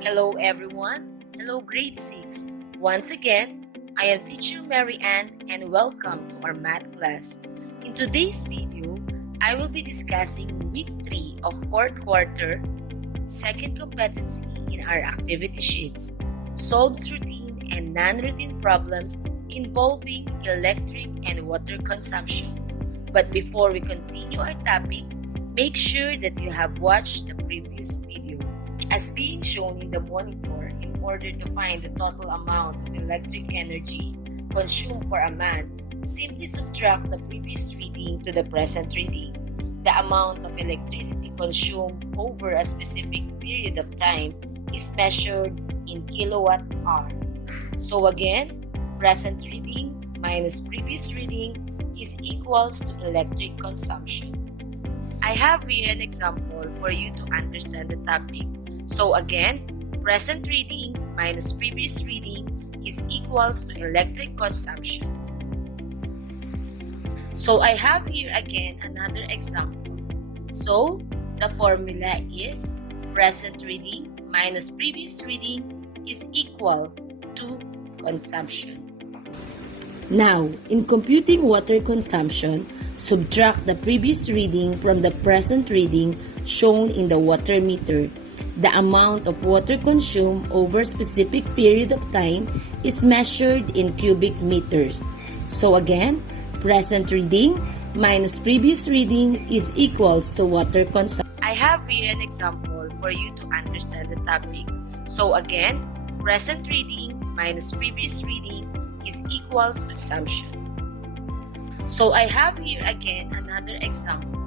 Hello everyone. Hello grade 6. Once again, I am teacher Mary Ann and welcome to our math class. In today's video, I will be discussing week 3 of 4th quarter, second competency in our activity sheets. Solves routine and non-routine problems involving electric and water consumption. But before we continue our topic, make sure that you have watched the previous video. As being shown in the monitor, in order to find the total amount of electric energy consumed for a man, simply subtract the previous reading to the present reading. The amount of electricity consumed over a specific period of time is measured in kilowatt hour. So again, present reading minus previous reading is equals to electric consumption. I have here an example for you to understand the topic. So again, present reading minus previous reading is equals to electric consumption. So I have here again another example. So the formula is present reading minus previous reading is equal to consumption. Now, in computing water consumption, subtract the previous reading from the present reading shown in the water meter. The amount of water consumed over a specific period of time is measured in cubic meters. So again, present reading minus previous reading is equals to water consumption. I have here an example for you to understand the topic. So again, present reading minus previous reading is equals to consumption. So I have here again another example.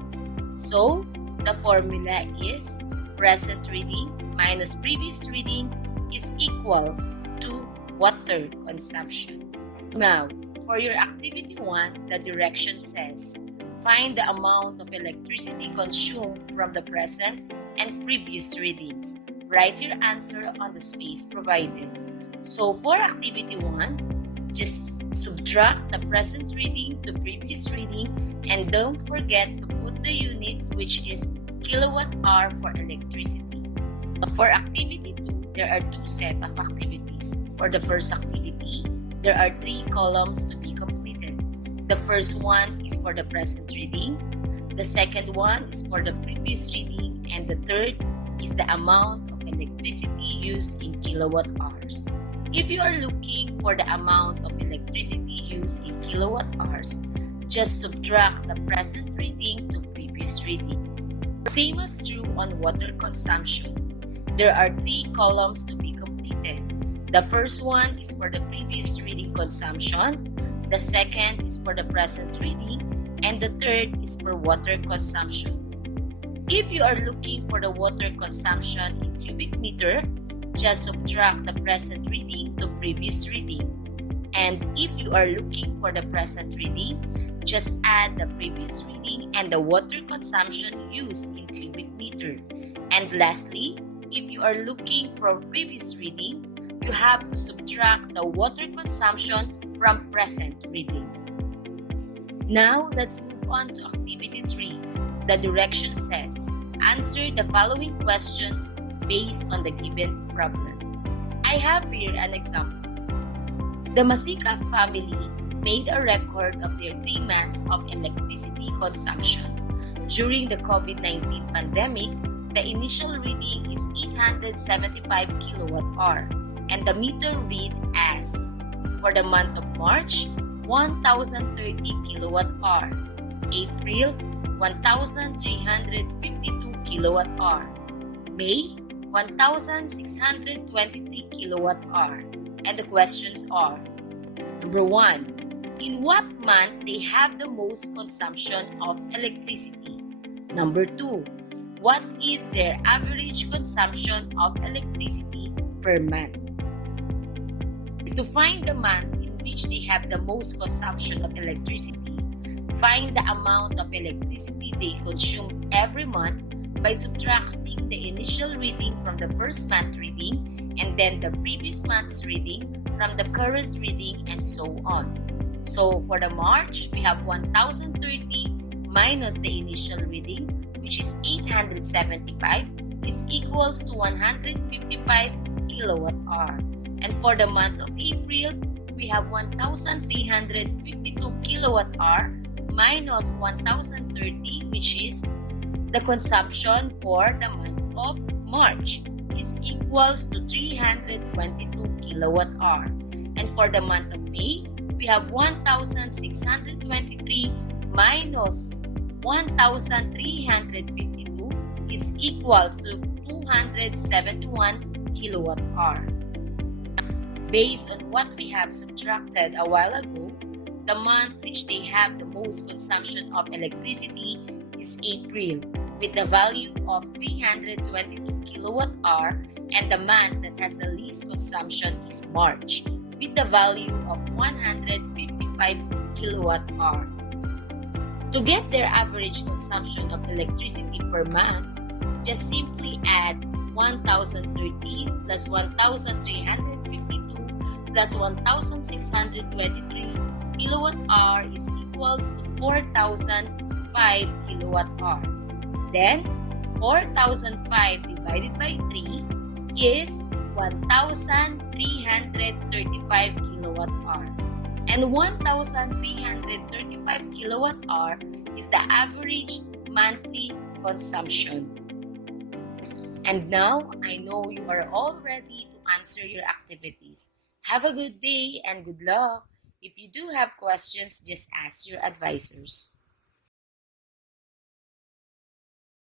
So the formula is present reading minus previous reading is equal to water consumption. Now, for your activity 1, the direction says, find the amount of electricity consumed from the present and previous readings. Write your answer on the space provided. So for activity 1, just subtract the present reading to previous reading and don't forget to put the unit, which is kilowatt hour for electricity. For activity 2, there are 2 sets of activities. For the first activity, there are 3 columns to be completed. The first one is for the present reading, the second one is for the previous reading, and the third is the amount of electricity used in kilowatt hours. If you are looking for the amount of electricity used in kilowatt hours, just subtract the present reading to previous reading. Same as true on water consumption. There are 3 columns to be completed. The first one is for the previous reading consumption, the second is for the present reading, and the third is for water consumption. If you are looking for the water consumption in cubic meter, just subtract the present reading to previous reading. And if you are looking for the present reading, just add the previous reading and the water consumption used in cubic meter. And lastly, if you are looking for previous reading, you have to subtract the water consumption from present reading. Now, let's move on to activity 3. The direction says, answer the following questions based on the given problem. I have here an example. The Masika family made a record of their 3 months of electricity consumption. During the COVID-19 pandemic, the initial reading is 875 kilowatt hour and the meter read as, for the month of March, 1,030 kilowatt hour, April, 1,352 kilowatt hour, May, 1,623 kilowatt hour. And the questions are, number 1, in what month they have the most consumption of electricity? Number 2, what is their average consumption of electricity per month? To find the month in which they have the most consumption of electricity, find the amount of electricity they consume every month by subtracting the initial reading from the first month reading and then the previous month's reading from the current reading and so on. So for the March, we have 1,030 minus the initial reading, which is 875, is equals to 155 kilowatt hour. And for the month of April, we have 1,352 kilowatt hour minus 1,030, which is the consumption for the month of March, is equals to 322 kilowatt hour. And for the month of May, we have 1,623 minus 1,352 is equals to 271 kilowatt hour. Based on what we have subtracted a while ago, the month which they have the most consumption of electricity is April, with the value of 322 kilowatt hour, and the month that has the least consumption is March, with the value of 155 kilowatt hour. To get their average consumption of electricity per month, just simply add 1,013 plus 1,352 plus 1,623 kilowatt hour is equals to 4,005 kilowatt hour. Then, 4,005 divided by 3 is 1,335 kilowatt hour. And 1,335 kilowatt hour is the average monthly consumption. And now, I know you are all ready to answer your activities. Have a good day and good luck. If you do have questions, just ask your advisors.